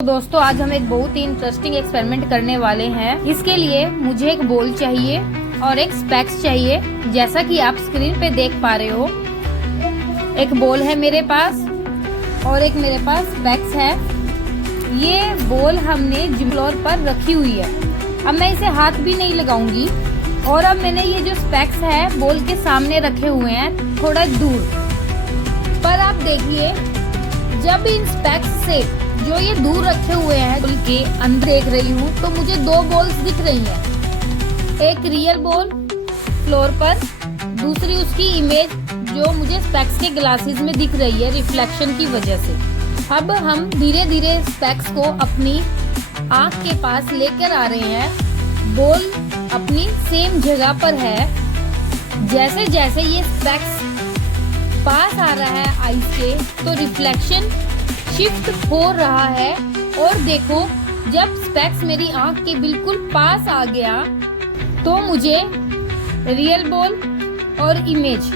दोस्तों आज हम एक बहुत ही इंटरेस्टिंग एक्सपेरिमेंट करने वाले हैं। इसके लिए मुझे एक बॉल चाहिए और एक स्पेक्स चाहिए। जैसा कि आप स्क्रीन पे देख पा रहे हो, एक बॉल है मेरे पास और एक मेरे पास स्पेक्स है। ये बॉल हमने जिम फ्लोर पर रखी हुई है। अब मैं इसे हाथ भी नहीं लगाऊंगी और अब मैंने ये जो स्पेक्स है बॉल के सामने रखे हुए हैं, थोड़ा दूर पर। आप देखिए, जब इन स्पेक्स से जो ये दूर रखे हुए हैं बॉल के अंदर देख रही हूँ तो मुझे दो बॉल्स दिख रही हैं। एक रियल बॉल फ्लोर पर, दूसरी उसकी इमेज जो मुझे स्पेक्स के ग्लासेस में दिख रही है रिफ्लेक्शन की वजह से। अब हम धीरे धीरे स्पेक्स को अपनी आँख के पास लेकर आ रहे हैं। बॉल अपनी सेम जगह पर है। जैसे जैसे ये स्पेक्स पास आ रहा है आईज के तो रिफ्लेक्शन शिफ्ट हो रहा है। और देखो, जब स्पेक्स मेरी आंख के बिल्कुल पास आ गया तो मुझे रियल बॉल और इमेज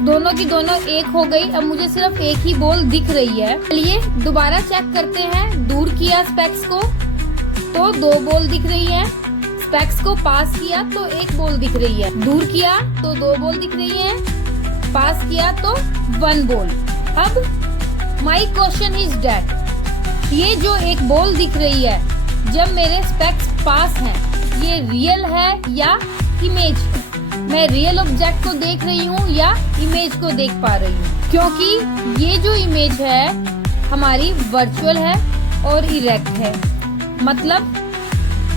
दोनों की दोनों एक हो गई। अब मुझे सिर्फ एक ही बॉल दिख रही है। चलिए दोबारा चेक करते हैं। दूर किया स्पेक्स को तो दो बॉल दिख रही है, स्पेक्स को पास किया तो एक बॉल दिख रही है। दूर किया तो दो बॉल दिख रही है, पास किया तो वन बॉल। अब माई क्वेश्चन इज डैट, ये जो एक बॉल दिख रही है जब मेरे स्पेक्स पास हैं, ये रियल है या इमेज? मैं रियल ऑब्जेक्ट को देख रही हूँ या इमेज को देख पा रही हूँ? क्योंकि ये जो इमेज है हमारी वर्चुअल है और इरेक्ट है, मतलब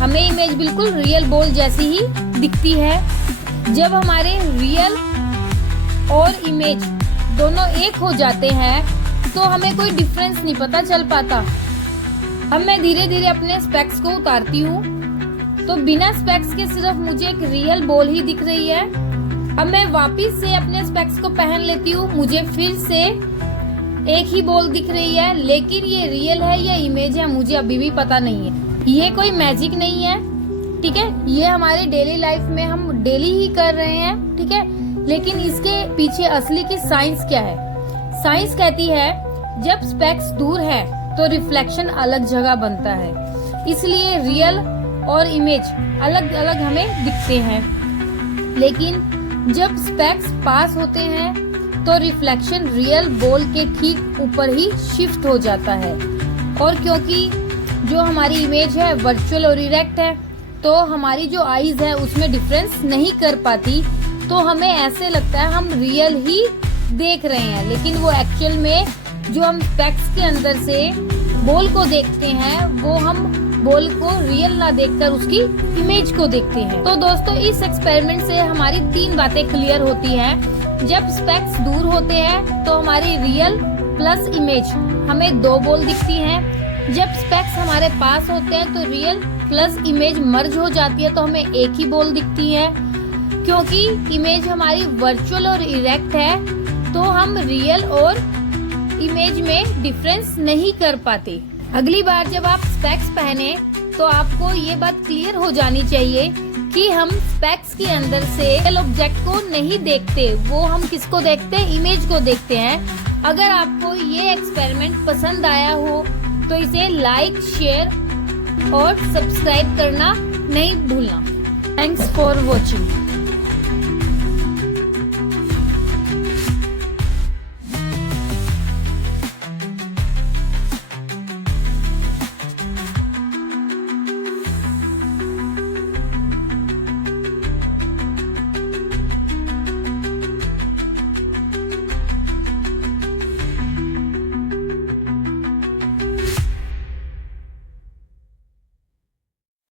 हमें इमेज बिल्कुल रियल बॉल जैसी ही दिखती है। जब हमारे रियल और इमेज दोनों एक हो जाते हैं तो हमें कोई डिफरेंस नहीं पता चल पाता। अब मैं धीरे धीरे अपने स्पेक्स को उतारती हूँ तो बिना स्पेक्स के सिर्फ मुझे एक रियल बॉल ही दिख रही है। अब मैं वापस से अपने स्पेक्स को पहन लेती हूँ, मुझे फिर से एक ही बॉल दिख रही है, लेकिन ये रियल है या इमेज है मुझे अभी भी पता नहीं है। ये कोई मैजिक नहीं है, ठीक है? ये हमारे डेली लाइफ में हम डेली ही कर रहे हैं, ठीक है? लेकिन इसके पीछे असली की साइंस क्या है? साइंस कहती है जब स्पेक्स दूर है तो रिफ्लेक्शन अलग जगह बनता है, इसलिए रियल और इमेज अलग अलग हमें दिखते हैं। लेकिन जब स्पेक्स पास होते हैं तो रिफ्लेक्शन रियल बॉल के ठीक ऊपर ही शिफ्ट हो जाता है। और क्योंकि जो हमारी इमेज है वर्चुअल और इरेक्ट है तो हमारी जो आईज है उसमें डिफरेंस नहीं कर पाती, तो हमें ऐसे लगता है हम रियल ही देख रहे हैं। लेकिन वो एक्चुअल में जो हम स्पेक्स के अंदर से बॉल को देखते हैं वो हम बॉल को रियल ना देखकर उसकी इमेज को देखते हैं। तो दोस्तों इस एक्सपेरिमेंट से हमारी तीन बातें क्लियर होती हैं। जब स्पेक्स दूर होते हैं तो हमारी रियल प्लस इमेज हमें दो बॉल दिखती हैं। जब स्पेक्स हमारे पास होते हैं तो रियल प्लस इमेज मर्ज हो जाती है तो हमें एक ही बॉल दिखती है। क्योंकि इमेज हमारी वर्चुअल और इरेक्ट है तो हम रियल और इमेज में डिफरेंस नहीं कर पाते। अगली बार जब आप स्पेक्स पहने तो आपको ये बात क्लियर हो जानी चाहिए कि हम स्पेक्स के अंदर से रियल ऑब्जेक्ट को नहीं देखते, वो हम किसको देखते हैं? इमेज को देखते हैं। अगर आपको ये एक्सपेरिमेंट पसंद आया हो तो इसे लाइक, शेयर और सब्सक्राइब करना नहीं भूलना। Thanks for watching.